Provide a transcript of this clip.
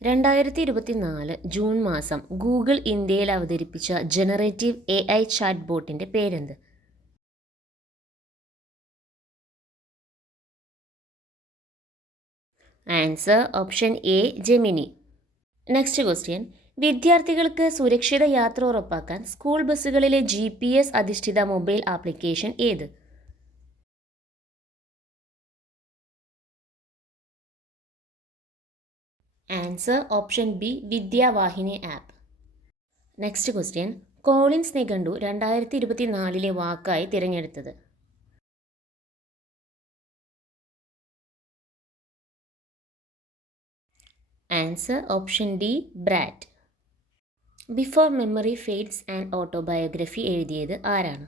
2024 June മാസം Google ഇന്ത്യയിൽ അവതരിപ്പിച്ച ജനറേറ്റീവ് AI ചാറ്റ് ബോട്ടിൻ്റെ പേരെന്ത്? Answer option A Gemini. Next question. വിദ്യാർത്ഥികൾക്ക് സുരക്ഷിത യാത്ര ഉറപ്പാക്കാൻ സ്കൂൾ ബസ്സുകളിലെ GPS അധിഷ്ഠിത മൊബൈൽ ആപ്ലിക്കേഷൻ ഏത്? Answer option B Vidyavahini app. Next question. Collins നിഘണ്ടു 2024 വാക്കായി തിരഞ്ഞെടുത്തത്? Answer option D Bratt. Before memory fades and autobiography എഴുതിയത് ആരാണ്?